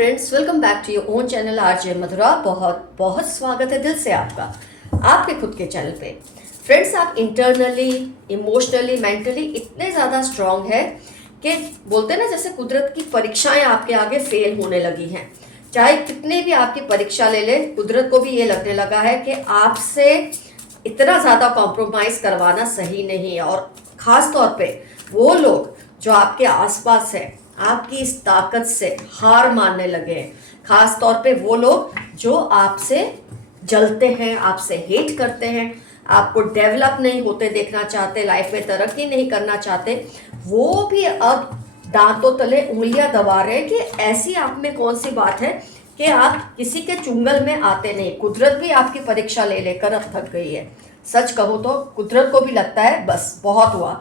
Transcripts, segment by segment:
Friends, welcome back to your own channel RJ Madhura. बहुत बहुत स्वागत है दिल से आपका आपके खुद के चैनल पे। फ्रेंड्स, आप इंटरनली, इमोशनली, मेंटली इतने ज़्यादा स्ट्रांग है कि बोलते हैं ना, जैसे कुदरत की परीक्षाएं आपके आगे फेल होने लगी हैं। चाहे कितनी भी आपकी परीक्षा ले ले, कुदरत को भी ये लगने लगा है कि आपसे इतना ज़्यादा कॉम्प्रोमाइज करवाना सही नहीं है। और ख़ास तौर पे वो लोग जो आपके आसपास है, आपकी इस ताकत से हार मानने लगे हैं। खास तौर पे वो लोग जो आपसे जलते हैं, आपसे हेट करते हैं, आपको डेवलप नहीं होते देखना चाहते, लाइफ में तरक्की नहीं करना चाहते, वो भी अब दांतों तले उंगलियां दबा रहे हैं कि ऐसी आप में कौन सी बात है कि आप किसी के चुंगल में आते नहीं। कुदरत भी आपकी परीक्षा ले लेकर अब थक गई है। सच कहो तो कुदरत को भी लगता है बस बहुत हुआ,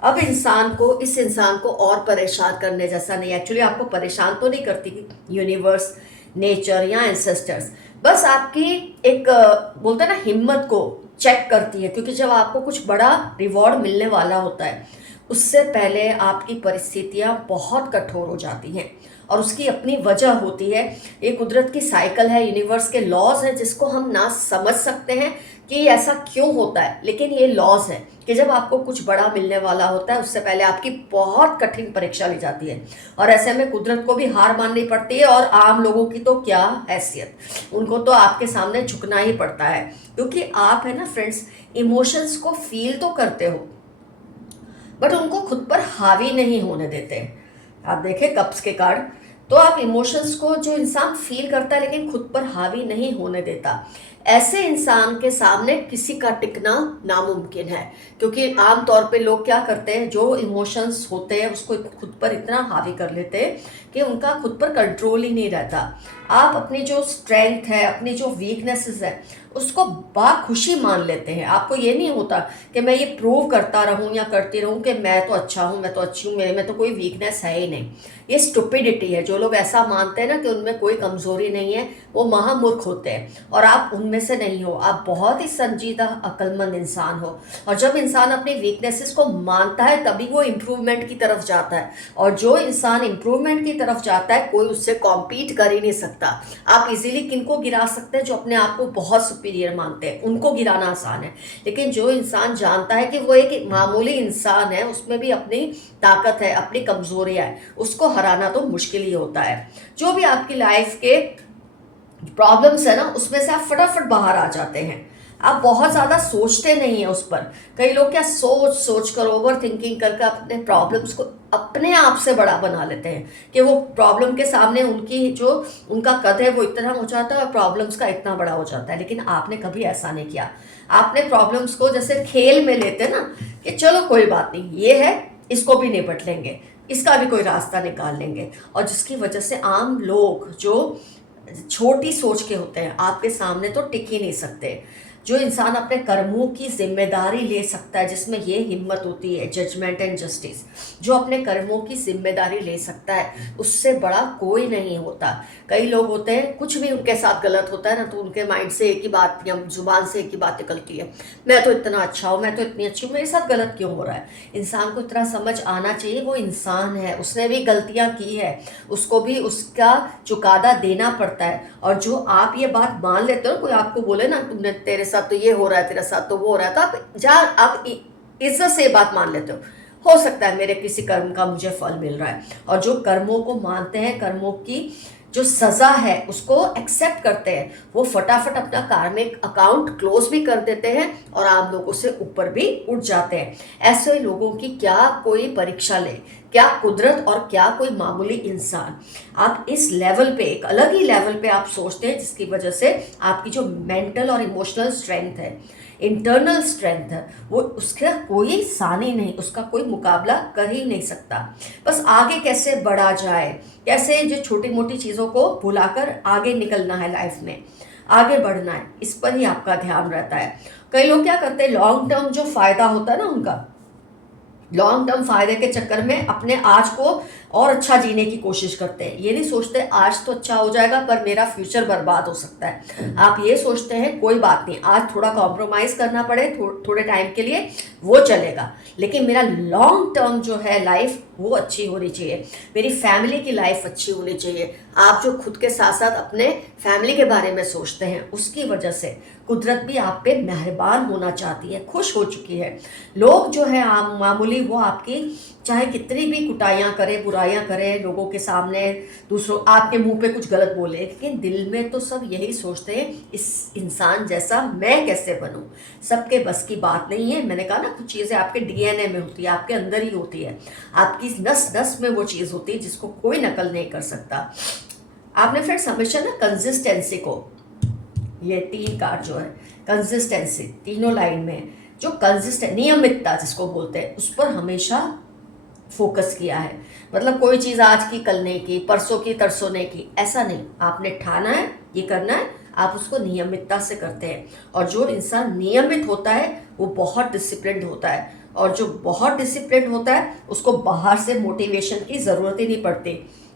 अब इस इंसान को और परेशान करने जैसा नहीं। एक्चुअली आपको परेशान तो नहीं करती यूनिवर्स, नेचर या एंसेस्टर्स, बस आपकी एक बोलते हैं ना, हिम्मत को चेक करती है। क्योंकि जब आपको कुछ बड़ा रिवॉर्ड मिलने वाला होता है, उससे पहले आपकी परिस्थितियां बहुत कठोर हो जाती हैं और उसकी अपनी वजह होती है। ये कुदरत की साइकिल है, यूनिवर्स के लॉज हैं, जिसको हम ना समझ सकते हैं कि ऐसा क्यों होता है, लेकिन ये लॉज है कि जब आपको कुछ बड़ा मिलने वाला होता है, उससे पहले आपकी बहुत कठिन परीक्षा ली जाती है। और ऐसे में कुदरत को भी हार माननी पड़ती है, और आम लोगों की तो क्या हैसियत, उनको तो आपके सामने झुकना ही पड़ता है। क्योंकि आप है ना फ्रेंड्स, इमोशंस को फील तो करते हो बट उनको खुद पर हावी नहीं होने देते। आप देखें कप्स के कार्ड, तो आप इमोशंस को जो इंसान फील करता है लेकिन खुद पर हावी नहीं होने देता, ऐसे इंसान के सामने किसी का टिकना नामुमकिन है। क्योंकि आम तौर पे लोग क्या करते हैं, जो इमोशंस होते हैं उसको खुद पर इतना हावी कर लेते हैं कि उनका खुद पर कंट्रोल ही नहीं रहता। आप अपनी जो स्ट्रेंथ है, अपनी जो वीकनेसेस है, उसको बाखुशी मान लेते हैं। आपको ये नहीं होता कि मैं ये प्रूव करता रहूं या करती रहूं कि मैं तो अच्छा हूं, मैं तो अच्छी हूं, मेरे में तो कोई वीकनेस है ही नहीं। ये स्टुपिडिटी है। जो लोग ऐसा मानते हैं ना कि उनमें कोई कमजोरी नहीं है, वो महामूर्ख होते हैं। और आप उनमें से नहीं हो, आप बहुत ही संजीदा अक्लमंद इंसान हो। और जब इंसान अपनी वीकनेसेस को मानता है, तभी वो इम्प्रूवमेंट की तरफ जाता है। और जो इंसान इम्प्रूवमेंट की तरफ जाता है, कोई उससे कॉम्पीट कर ही नहीं सकता। आप इजीली किनको गिरा सकते हैं, जो अपने आप को बहुत सुपीरियर मानते हैं, उनको गिराना आसान है। लेकिन जो इंसान जानता है कि वो एक मामूली इंसान है, उसमें भी अपनी ताकत है, अपनी कमजोरियां है, उसको हराना तो मुश्किल ही होता है। जो भी आपकी लाइफ के प्रॉब्लम्स है ना, उसमें से आप फटाफट बाहर आ जाते हैं। आप बहुत ज़्यादा सोचते नहीं है उस पर। कई लोग क्या सोच सोच कर, ओवर थिंकिंग करके अपने प्रॉब्लम्स को अपने आप से बड़ा बना लेते हैं कि वो प्रॉब्लम के सामने उनकी जो उनका कद है वो इतना हो जाता है और प्रॉब्लम्स का इतना बड़ा हो जाता है। लेकिन आपने कभी ऐसा नहीं किया। आपने प्रॉब्लम्स को जैसे खेल में लेते ना, कि चलो कोई बात नहीं, ये है, इसको भी निपट लेंगे, इसका भी कोई रास्ता निकाल लेंगे। और जिसकी वजह से आम लोग जो छोटी सोच के होते हैं, आपके सामने तो टिक ही नहीं सकते। जो इंसान अपने कर्मों की जिम्मेदारी ले सकता है, जिसमें ये हिम्मत होती है, जजमेंट एंड जस्टिस, जो अपने कर्मों की जिम्मेदारी ले सकता है, उससे बड़ा कोई नहीं होता। कई लोग होते हैं, कुछ भी उनके साथ गलत होता है ना, तो उनके माइंड से एक ही बात या जुबान से एक ही बात निकलती है, मैं तो इतना अच्छा हूँ, मैं तो इतनी अच्छी हूँ, मेरे साथ गलत क्यों हो रहा है। इंसान को इतना समझ आना चाहिए, वो इंसान है, उसने भी गलतियाँ की है, उसको भी उसका चुकादा देना पड़ता है। और जो आप ये बात मान लेते हो, कोई आपको बोले ना, तुमने तेरे साथ तो ये हो रहा है, तेरे साथ तो वो हो रहा है, तो आप इज्जत से ये बात मान लेते हो सकता है मेरे किसी कर्म का मुझे फल मिल रहा है। और जो कर्मों को मानते हैं, कर्मों की जो सजा है उसको एक्सेप्ट करते हैं, वो फटाफट अपना कार्मिक अकाउंट क्लोज भी कर देते हैं और आम लोगों से ऊपर भी उठ जाते हैं। ऐसे लोगों की क्या कोई परीक्षा ले, क्या कुदरत और क्या कोई मामूली इंसान। आप इस लेवल पे, एक अलग ही लेवल पे आप सोचते हैं, जिसकी वजह से आपकी जो मेंटल और इमोशनल स्ट्रेंथ है, इंटरनल स्ट्रेंथ है, वो उसका कोई सानी नहीं, उसका कोई मुकाबला कर ही नहीं सकता। बस आगे कैसे बढ़ा जाए, कैसे जो छोटी मोटी चीज़ों को भुलाकर आगे निकलना है, लाइफ में आगे बढ़ना है, इस पर ही आपका ध्यान रहता है। कई लोग क्या करते हैं, लॉन्ग टर्म जो फायदा होता है ना उनका, लॉन्ग टर्म फायदे के चक्कर में अपने आज को और अच्छा जीने की कोशिश करते हैं। ये नहीं सोचते आज तो अच्छा हो जाएगा पर मेरा फ्यूचर बर्बाद हो सकता है। आप ये सोचते हैं कोई बात नहीं, आज थोड़ा कॉम्प्रोमाइज़ करना पड़े थोड़े टाइम के लिए वो चलेगा, लेकिन मेरा लॉन्ग टर्म जो है लाइफ वो अच्छी होनी चाहिए, मेरी फैमिली की लाइफ अच्छी होनी चाहिए। आप जो खुद के साथ साथ अपने फैमिली के बारे में सोचते हैं उसकी वजह से कुदरत भी आप पे मेहरबान होना चाहती है, खुश हो चुकी है। लोग जो है आम मामूली वो आपकी चाहे कितनी भी कुटाइयाँ करे, बुराइयाँ करे लोगों के सामने, दूसरों आपके मुंह पे कुछ गलत बोले, लेकिन दिल में तो सब यही सोचते हैं इस इंसान जैसा मैं कैसे बनूं। सबके बस की बात नहीं है। मैंने कहा ना कुछ चीज़ें आपके डीएनए में होती है, आपके अंदर ही होती है, आपकी नस नस में वो चीज़ होती है जिसको कोई नकल नहीं कर सकता। आपने फ्रेंड्स हमेशा ना कंसिस्टेंसी को, ये 3 कार्ड जो है कंसिस्टेंसी तीनों लाइन में, जो कंसिस्टेंट नियमितता जिसको बोलते हैं उस पर हमेशा फोकस किया है। मतलब कोई चीज़ आज की कल नहीं की, परसों की तरसों नहीं की, ऐसा नहीं। आपने ठाना है ये करना है, आप उसको नियमितता से करते हैं। और जो इंसान नियमित होता है वो बहुत डिसिप्लिन्ड होता है, और जो बहुत डिसिप्लिन्ड होता है उसको बाहर से मोटिवेशन की ज़रूरत ही नहीं पड़ती।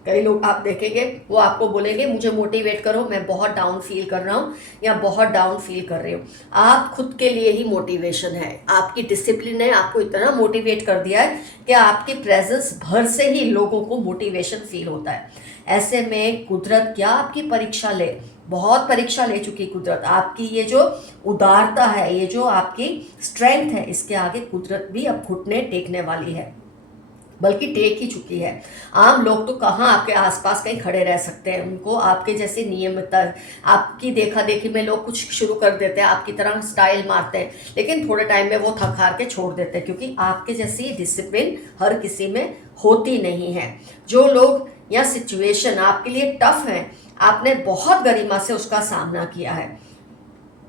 कई लोग आप देखेंगे वो आपको बोलेंगे मुझे मोटिवेट करो, मैं बहुत डाउन फील कर रहा हूँ या बहुत डाउन फील कर रही हूँ। आप खुद के लिए ही मोटिवेशन है, आपकी डिसिप्लिन ने आपको इतना मोटिवेट कर दिया है कि आपकी प्रेजेंस भर से ही लोगों को मोटिवेशन फील होता है। ऐसे में कुदरत क्या आपकी परीक्षा ले, बहुत परीक्षा ले चुकी कुदरत। आपकी ये जो उदारता है, ये जो आपकी स्ट्रेंथ है, इसके आगे कुदरत भी अब घुटने टेकने वाली है, बल्कि टेक ही चुकी है। आम लोग तो कहाँ आपके आसपास कहीं खड़े रह सकते हैं, उनको आपके जैसी नियमितता, आपकी देखा देखी में लोग कुछ शुरू कर देते हैं, आपकी तरह स्टाइल मारते हैं, लेकिन थोड़े टाइम में वो थक हार के छोड़ देते हैं, क्योंकि आपके जैसी डिसिप्लिन हर किसी में होती नहीं है। जो लोग या सिचुएशन आपके लिए टफ है, आपने बहुत गरिमा से उसका सामना किया है।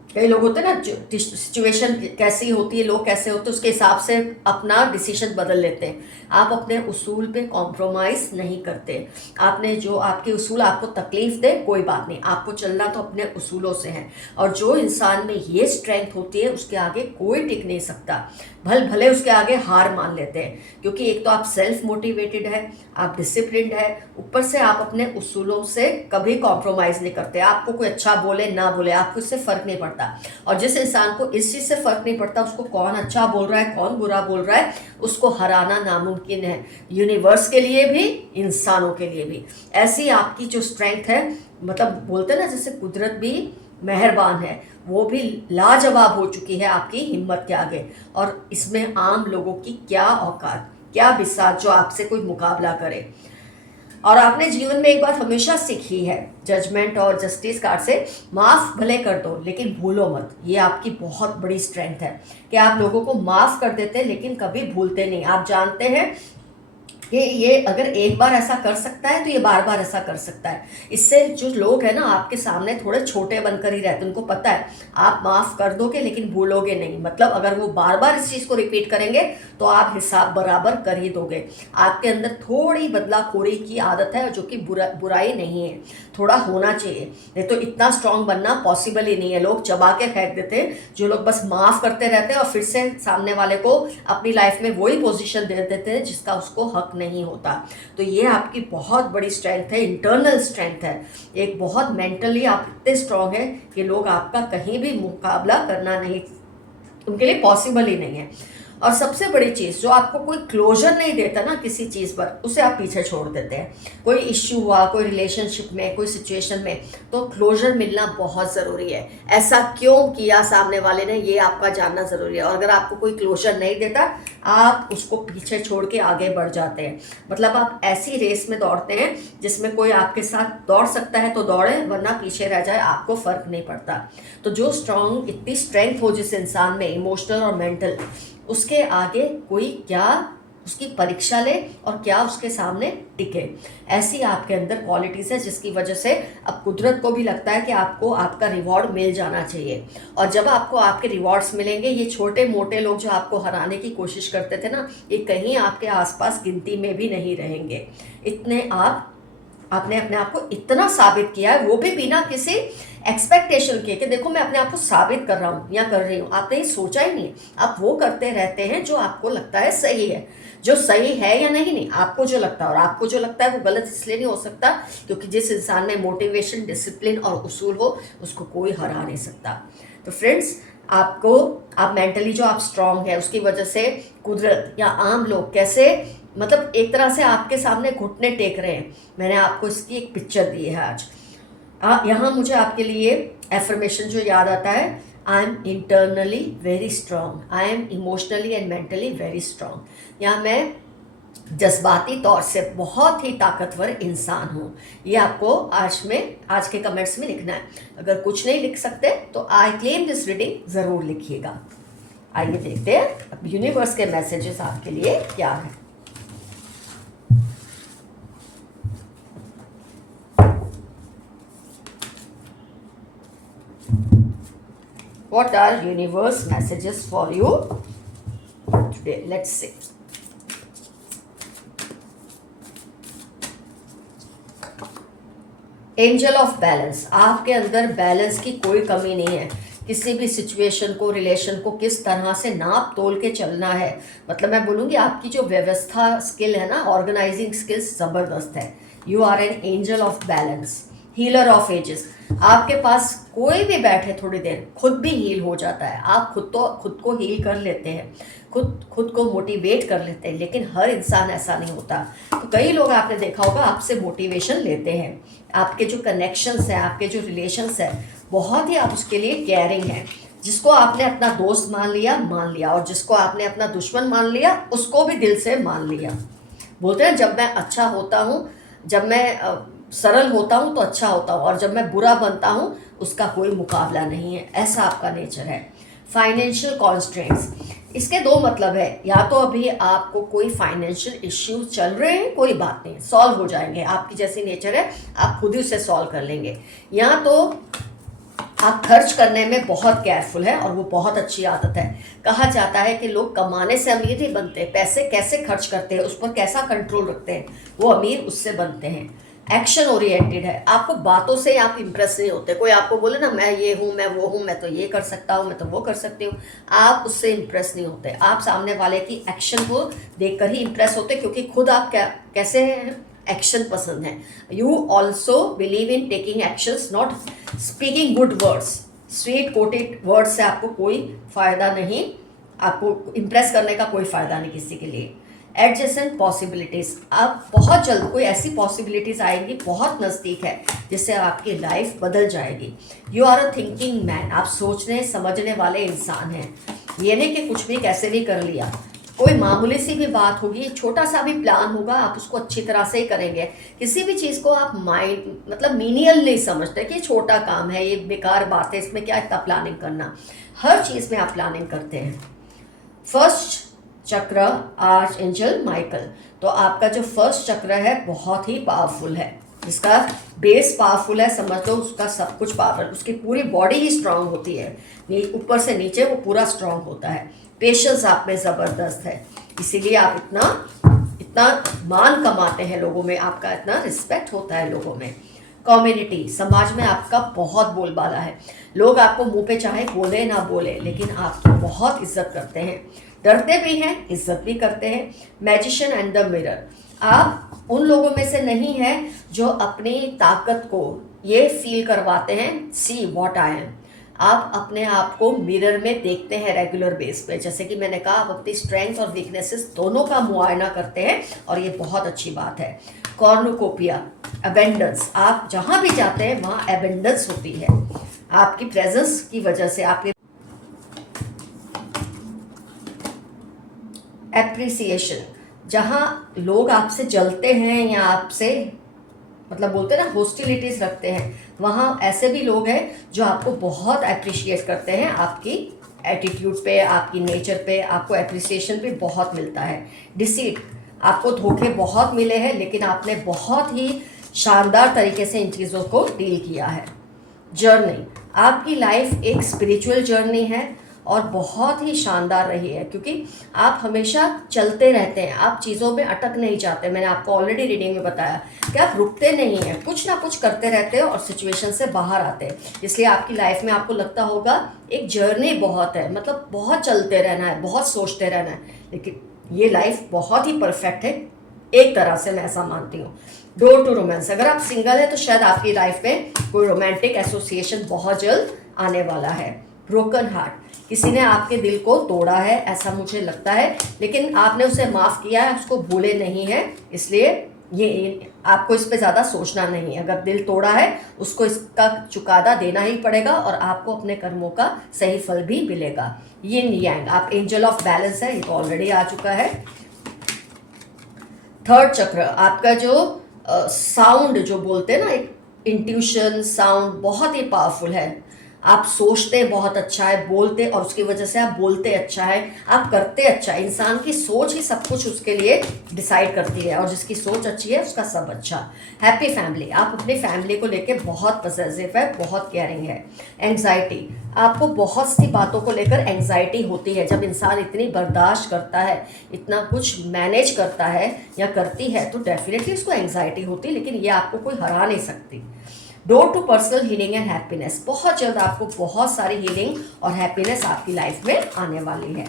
कई लोग होते हैं ना, सिचुएशन कैसी होती है, लोग कैसे होते हैं, उसके हिसाब से अपना डिसीजन बदल लेते हैं। आप अपने उसूल पे कॉम्प्रोमाइज़ नहीं करते। आपने जो आपके उसूल आपको तकलीफ दे कोई बात नहीं, आपको चलना तो अपने उसूलों से है। और जो इंसान में ये स्ट्रेंथ होती है उसके आगे कोई टिक नहीं सकता, भले उसके आगे हार मान लेते हैं, क्योंकि एक तो आप सेल्फ मोटिवेटेड है, आप डिसिप्लिन्ड है, ऊपर से आप अपने उसूलों से कभी कॉम्प्रोमाइज़ नहीं करते। आपको कोई अच्छा बोले ना बोले आपको इससे फ़र्क नहीं पड़ता। और जिस इंसान को इस चीज़ से फ़र्क नहीं पड़ता, उसको कौन अच्छा बोल रहा है कौन बुरा बोल रहा है, उसको हराना नामुमकिन है, यूनिवर्स के लिए भी इंसानों के लिए भी। ऐसी आपकी जो स्ट्रेंथ है, मतलब बोलते हैं ना जैसे कुदरत भी मेहरबान है, वो भी लाजवाब हो चुकी है आपकी हिम्मत के आगे। और इसमें आम लोगों की क्या औकात, क्या बिसात जो आपसे कोई मुकाबला करे। और आपने जीवन में एक बात हमेशा सीखी है, जजमेंट और जस्टिस कार्ड से, माफ़ भले कर दो लेकिन भूलो मत। ये आपकी बहुत बड़ी स्ट्रेंथ है कि आप लोगों को माफ़ कर देते हैं लेकिन कभी भूलते नहीं। आप जानते हैं कि ये अगर एक बार ऐसा कर सकता है तो ये बार बार ऐसा कर सकता है। इससे जो लोग हैं ना आपके सामने थोड़े छोटे बनकर ही रहते हैं, उनको पता है आप माफ़ कर दोगे लेकिन भूलोगे नहीं। मतलब अगर वो बार बार इस चीज़ को रिपीट करेंगे तो आप हिसाब बराबर कर ही दोगे। आपके अंदर थोड़ी बदलाखोरी की आदत है जो कि बुराई नहीं है, थोड़ा होना चाहिए, नहीं तो इतना स्ट्रांग बनना पॉसिबल ही नहीं है। लोग चबा के फेंक देते हैं, जो लोग बस माफ़ करते रहते हैं और फिर से सामने वाले को अपनी लाइफ में वही पोजीशन दे देते हैं जिसका उसको हक नहीं होता। तो ये आपकी बहुत बड़ी स्ट्रेंथ है, इंटरनल स्ट्रेंथ है। एक बहुत मेंटली आप इतने स्ट्रांग हैं कि लोग आपका कहीं भी मुकाबला करना नहीं, उनके लिए पॉसिबल ही नहीं है। और सबसे बड़ी चीज़, जो आपको कोई क्लोजर नहीं देता ना किसी चीज़ पर, उसे आप पीछे छोड़ देते हैं। कोई इश्यू हुआ कोई रिलेशनशिप में, कोई सिचुएशन में, तो क्लोजर मिलना बहुत ज़रूरी है। ऐसा क्यों किया सामने वाले ने, ये आपका जानना ज़रूरी है। और अगर आपको कोई क्लोजर नहीं देता, आप उसको पीछे छोड़ के आगे बढ़ जाते हैं। मतलब आप ऐसी रेस में दौड़ते हैं जिसमें कोई आपके साथ दौड़ सकता है तो दौड़े, वरना पीछे रह जाए, आपको फ़र्क नहीं पड़ता। तो जो स्ट्रांग, इतनी स्ट्रेंथ हो जिस इंसान में, इमोशनल और मेंटल, उसके आगे कोई क्या उसकी परीक्षा ले और क्या उसके सामने टिके। ऐसी आपके अंदर क्वालिटीज़ है जिसकी वजह से अब कुदरत को भी लगता है कि आपको आपका रिवॉर्ड मिल जाना चाहिए। और जब आपको आपके रिवॉर्ड्स मिलेंगे, ये छोटे मोटे लोग जो आपको हराने की कोशिश करते थे ना, ये कहीं आपके आसपास गिनती में भी नहीं रहेंगे। इतने आपने अपने आप को इतना साबित किया है, वो भी बिना किसी एक्सपेक्टेशन किए कि देखो मैं अपने आप को साबित कर रहा हूँ या कर रही हूँ, आपने ये सोचा ही नहीं। आप वो करते रहते हैं जो आपको लगता है सही है। जो सही है या नहीं, आपको जो लगता है, और आपको जो लगता है वो गलत इसलिए नहीं हो सकता क्योंकि जिस इंसान में मोटिवेशन, डिसिप्लिन और उसूल हो उसको कोई हरा नहीं सकता। तो फ्रेंड्स, आप मेंटली जो आप स्ट्रांग है उसकी वजह से कुदरत या आम लोग कैसे मतलब एक तरह से आपके सामने घुटने टेक रहे हैं। मैंने आपको इसकी एक पिक्चर दी है आज। यहाँ मुझे आपके लिए एफर्मेशन जो याद आता है, I am internally very strong, I am emotionally and mentally very strong. यहाँ मैं जज्बाती तौर से बहुत ही ताकतवर इंसान हूँ। ये आपको आज के कमेंट्स में लिखना है। अगर कुछ नहीं लिख सकते तो आई क्लेम दिस रीडिंग ज़रूर लिखिएगा। आइए देखते हैं अब यूनिवर्स के मैसेजेस आपके लिए क्या है। What are universe messages for you today? Let's see. Angel of balance. आपके अंदर बैलेंस की कोई कमी नहीं है। किसी भी सिचुएशन को, रिलेशन को किस तरह से नाप तोल के चलना है, मतलब मैं बोलूँगी आपकी जो व्यवस्था स्किल है ना, ऑर्गेनाइजिंग स्किल्स ज़बरदस्त है। You are an angel of balance, healer of ages. आपके पास कोई भी बैठे थोड़ी देर खुद भी हील हो जाता है। आप खुद को हील कर लेते हैं, खुद को मोटिवेट कर लेते हैं, लेकिन हर इंसान ऐसा नहीं होता। तो कई लोग आपने देखा होगा आपसे मोटिवेशन लेते हैं। आपके जो कनेक्शंस हैं, आपके जो रिलेशंस हैं, बहुत ही आप उसके लिए केयरिंग हैं। जिसको आपने अपना दोस्त मान लिया, और जिसको आपने अपना दुश्मन मान लिया उसको भी दिल से मान लिया। बोलते हैं जब मैं अच्छा होता हूँ, जब मैं सरल होता हूँ तो अच्छा होता हूँ, और जब मैं बुरा बनता हूँ उसका कोई मुकाबला नहीं है। ऐसा आपका नेचर है। फाइनेंशियल कॉन्स्ट्रेंट्स, इसके दो मतलब है। या तो अभी आपको कोई फाइनेंशियल इश्यूज चल रहे हैं, कोई बात नहीं, सॉल्व हो जाएंगे। आपकी जैसी नेचर है, आप खुद ही उसे सॉल्व कर लेंगे। या तो आप खर्च करने में बहुत केयरफुल है, और वो बहुत अच्छी आदत है। कहा जाता है कि लोग कमाने से अमीर नहीं बनते, पैसे कैसे खर्च करते हैं, उस पर कैसा कंट्रोल रखते हैं, वो अमीर उससे बनते हैं। एक्शन ओरिएंटेड है। आपको बातों से आप इंप्रेस नहीं होते। कोई आपको बोले ना मैं ये हूँ, मैं वो हूँ, मैं तो ये कर सकता हूँ, मैं तो वो कर सकती हूँ, आप उससे इंप्रेस नहीं होते। आप सामने वाले की एक्शन को देखकर ही इंप्रेस होते, क्योंकि खुद आप कैसे हैं, एक्शन पसंद है। You also believe in taking actions, not speaking good words. Sweet coated words से आपको कोई फ़ायदा नहीं, आपको इम्प्रेस करने का कोई फ़ायदा नहीं किसी के लिए। एडजेसेंट पॉसिबिलिटीज़, आप बहुत जल्द कोई ऐसी पॉसिबिलिटीज़ आएंगी, बहुत नज़दीक है, जिससे आपकी लाइफ बदल जाएगी। You are a thinking man, आप सोचने समझने वाले इंसान हैं। ये नहीं कि कुछ भी कैसे भी कर लिया। कोई मामूली सी भी बात होगी, छोटा सा भी प्लान होगा, आप उसको अच्छी तरह से ही करेंगे। किसी भी चीज़ को आप मतलब मीनियल नहीं समझते कि छोटा काम है, ये बेकार बात है, इसमें क्या इतना प्लानिंग करना। हर चीज़ में आप प्लानिंग करते हैं। फर्स्ट चक्र आर्च एंजल माइकल, तो आपका जो फर्स्ट चक्र है बहुत ही पावरफुल है। जिसका बेस पावरफुल है, समझ लो उसका सब कुछ पावरफुल, उसकी पूरी बॉडी ही स्ट्रांग होती है, ऊपर से नीचे वो पूरा स्ट्रांग होता है। पेशेंस आप में ज़बरदस्त है, इसीलिए आप इतना मान कमाते हैं लोगों में, आपका इतना रिस्पेक्ट होता है लोगों में। कम्युनिटी, समाज में आपका बहुत बोलबाला है। लोग आपको मुंह पे चाहे बोले ना बोले, लेकिन आपकी बहुत इज्जत करते हैं, डरते भी हैं, इज्जत भी करते हैं। मैजिशियन एंड द मिरर, आप उन लोगों में से नहीं हैं जो अपनी ताकत को ये फील करवाते हैं, सी व्हाट आई एम। आप अपने आप को मिरर में देखते हैं रेगुलर बेस पे। जैसे कि मैंने कहा, आप अपनी स्ट्रेंथ और वीकनेसेस दोनों का मुआयना करते हैं, और ये बहुत अच्छी बात है। कॉर्नुकोपिया, अबेंडेंस, आप जहाँ भी जाते हैं वहाँ अबेंडेंस होती है आपकी प्रेजेंस की वजह से। आपके एप्रिसिएशन, जहाँ लोग आपसे जलते हैं या आपसे मतलब बोलते हैं ना हॉस्टिलिटीज़ रखते हैं, वहाँ ऐसे भी लोग हैं जो आपको बहुत अप्रिशिएट करते हैं, आपकी एटीट्यूड पे, आपकी नेचर पे, आपको एप्रिसिएशन भी बहुत मिलता है। डिसीट, आपको धोखे बहुत मिले हैं, लेकिन आपने बहुत ही शानदार तरीके से इन चीज़ों को डील किया है। जर्नी, आपकी लाइफ एक स्पिरिचुअल जर्नी है, और बहुत ही शानदार रही है, क्योंकि आप हमेशा चलते रहते हैं, आप चीज़ों में अटक नहीं जाते। मैंने आपको ऑलरेडी रीडिंग में बताया कि आप रुकते नहीं हैं, कुछ ना कुछ करते रहते हैं और सिचुएशन से बाहर आते हैं। इसलिए आपकी लाइफ में आपको लगता होगा एक जर्नी बहुत है, मतलब बहुत चलते रहना है, बहुत सोचते रहना है, लेकिन ये लाइफ बहुत ही परफेक्ट है एक तरह से, मैं ऐसा मानती हूँ। डोर टू रोमांस, अगर आप सिंगल है तो शायद आपकी लाइफ में कोई रोमांटिक एसोसिएशन बहुत जल्द आने वाला है। ब्रोकन हार्ट, किसी ने आपके दिल को तोड़ा है ऐसा मुझे लगता है, लेकिन आपने उसे माफ़ किया है, उसको भूले नहीं है, इसलिए ये आपको इस पे ज़्यादा सोचना नहीं है। अगर दिल तोड़ा है उसको इसका चुकादा देना ही पड़ेगा और आपको अपने कर्मों का सही फल भी मिलेगा। यिन यांग, आप एंजल ऑफ बैलेंस है, ये तो ऑलरेडी आ चुका है। थर्ड चक्र, आपका जो साउंड जो बोलते हैं ना, एक इंट्यूशन साउंड बहुत ही पावरफुल है। आप सोचते बहुत अच्छा है, बोलते, और उसकी वजह से आप बोलते अच्छा है, आप करते अच्छा है। इंसान की सोच ही सब कुछ उसके लिए डिसाइड करती है, और जिसकी सोच अच्छी है उसका सब अच्छा। हैप्पी फैमिली, आप अपनी फैमिली को लेकर बहुत पॉजिटिव है, बहुत केयरिंग है। एंग्जाइटी, आपको बहुत सी बातों को लेकर एंग्जाइटी होती है। जब इंसान इतनी बर्दाश्त करता है, इतना कुछ मैनेज करता है या करती है, तो डेफिनेटली उसको एंग्जाइटी होती है, लेकिन ये आपको कोई हरा नहीं सकती। Door to personal healing and happiness, बहुत जल्द आपको बहुत सारी हीलिंग और हैप्पीनेस आपकी लाइफ में आने वाली है।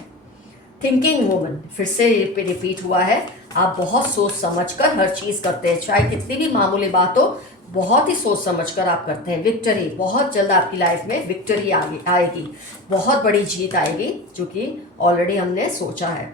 थिंकिंग वुमन, फिर से रिपीट हुआ है, आप बहुत सोच समझकर हर चीज़ करते हैं, चाहे कितनी भी मामूली बात हो, बहुत ही सोच समझकर आप करते हैं। विक्ट्री, बहुत जल्द आपकी लाइफ में विक्ट्री आएगी, बहुत बड़ी जीत आएगी, जो कि ऑलरेडी हमने सोचा है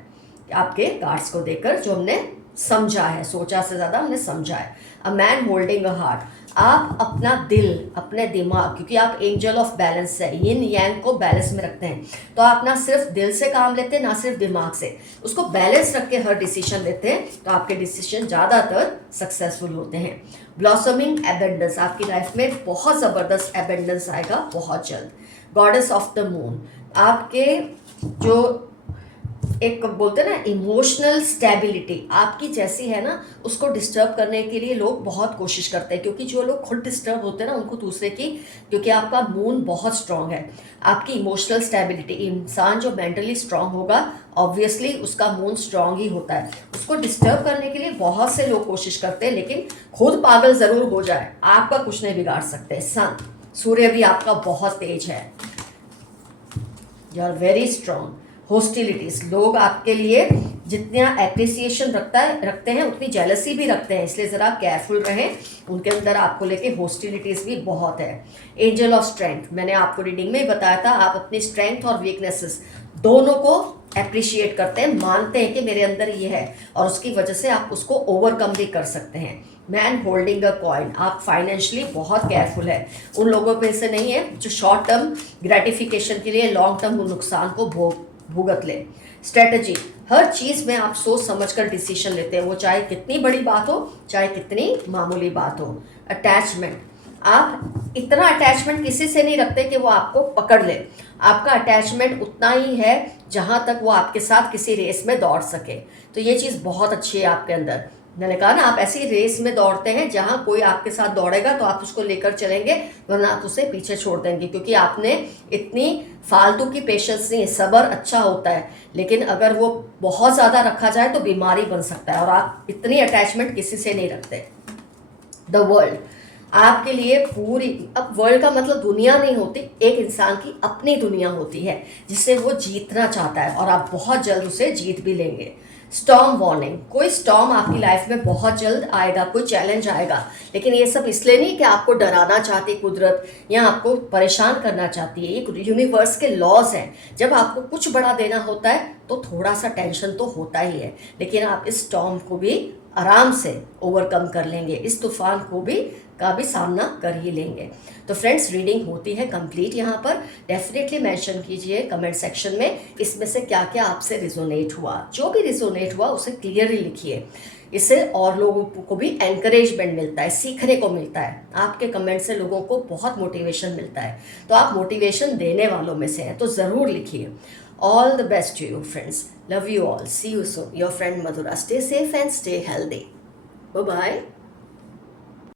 आपके कार्ड्स को देखकर, जो हमने समझा है, सोचा से ज़्यादा हमने समझा है। A man holding a heart, आप अपना दिल, अपने दिमाग, क्योंकि आप एंजल ऑफ बैलेंस है, यिन यांग को बैलेंस में रखते हैं, तो आप ना सिर्फ दिल से काम लेते हैं, ना सिर्फ दिमाग से, उसको बैलेंस रख के हर डिसीजन लेते हैं, तो आपके डिसीजन ज़्यादातर सक्सेसफुल होते हैं। ब्लॉसमिंग एबेंडेंस, आपकी लाइफ में बहुत ज़बरदस्त एबेंडेंस आएगा बहुत जल्द। गॉडेस ऑफ द मून, आपके जो एक बोलते हैं ना इमोशनल स्टेबिलिटी आपकी जैसी है ना, उसको डिस्टर्ब करने के लिए लोग बहुत कोशिश करते हैं, क्योंकि जो लोग खुद डिस्टर्ब होते हैं ना, उनको दूसरे की, क्योंकि आपका मून बहुत स्ट्रांग है, आपकी इमोशनल स्टेबिलिटी, इंसान जो मेंटली स्ट्रांग होगा ऑब्वियसली उसका मून स्ट्रांग ही होता है, उसको डिस्टर्ब करने के लिए बहुत से लोग कोशिश करते हैं, लेकिन खुद पागल ज़रूर हो जाए, आपका कुछ नहीं बिगाड़ सकते। सन, सूर्य भी आपका बहुत तेज है, you are very strong. Hostilities, लोग आपके लिए जितना एप्रिसिएशन रखते हैं उतनी जेलसी भी रखते हैं, इसलिए ज़रा केयरफुल रहें, उनके अंदर आपको लेके हॉस्टिलिटीज भी बहुत है। एंजल ऑफ स्ट्रेंथ, मैंने आपको रीडिंग में ही बताया था, आप अपनी स्ट्रेंथ और वीकनेसेस दोनों को अप्रिशिएट करते हैं, मानते हैं कि मेरे अंदर ये है, और उसकी वजह से आप उसको ओवरकम भी कर सकते हैं। मैन होल्डिंग अ कॉइन, आप फाइनेंशियली बहुत केयरफुल है, उन लोगों में से नहीं है जो शॉर्ट टर्म ग्रेटिफिकेशन के लिए लॉन्ग टर्म नुकसान को भुगत ले। स्ट्रेटजी, हर चीज़ में आप सोच समझकर डिसीजन लेते हैं, वो चाहे कितनी बड़ी बात हो, चाहे कितनी मामूली बात हो। अटैचमेंट, आप इतना अटैचमेंट किसी से नहीं रखते कि वो आपको पकड़ ले, आपका अटैचमेंट उतना ही है जहाँ तक वो आपके साथ किसी रेस में दौड़ सके, तो ये चीज़ बहुत अच्छी है आपके अंदर। मैंने कहा ना, आप ऐसी रेस में दौड़ते हैं जहां कोई आपके साथ दौड़ेगा तो आप उसको लेकर चलेंगे, वरना आप उसे पीछे छोड़ देंगे, क्योंकि आपने इतनी फालतू की पेशेंस नहीं है। सब्र अच्छा होता है, लेकिन अगर वो बहुत ज़्यादा रखा जाए तो बीमारी बन सकता है, और आप इतनी अटैचमेंट किसी से नहीं रखते। द वर्ल्ड, आपके लिए पूरी, अब वर्ल्ड का मतलब दुनिया नहीं होती, एक इंसान की अपनी दुनिया होती है जिसे वो जीतना चाहता है, और आप बहुत जल्द उसे जीत भी लेंगे। स्टॉर्म वार्निंग, कोई स्टॉर्म आपकी लाइफ में बहुत जल्द आएगा, कोई चैलेंज आएगा, लेकिन ये सब इसलिए नहीं कि आपको डराना चाहती कुदरत या आपको परेशान करना चाहती है, ये यूनिवर्स के लॉज हैं। जब आपको कुछ बड़ा देना होता है तो थोड़ा सा टेंशन तो होता ही है, लेकिन आप इस स्टॉर्म को भी आराम से ओवरकम कर लेंगे, इस तूफान को भी का भी सामना कर ही लेंगे। तो फ्रेंड्स, रीडिंग होती है कंप्लीट यहाँ पर, डेफिनेटली मेंशन कीजिए कमेंट सेक्शन में इसमें से क्या क्या आपसे रिजोनेट हुआ, जो भी रिजोनेट हुआ उसे क्लियरली लिखिए, इससे और लोगों को भी एनकरेजमेंट मिलता है, सीखने को मिलता है, आपके कमेंट से लोगों को बहुत मोटिवेशन मिलता है, तो आप मोटिवेशन देने वालों में से हैं, तो ज़रूर लिखिए। All the best to you, friends. Love you all. See you soon. Your friend Madhura. Stay safe and stay healthy. Bye-bye.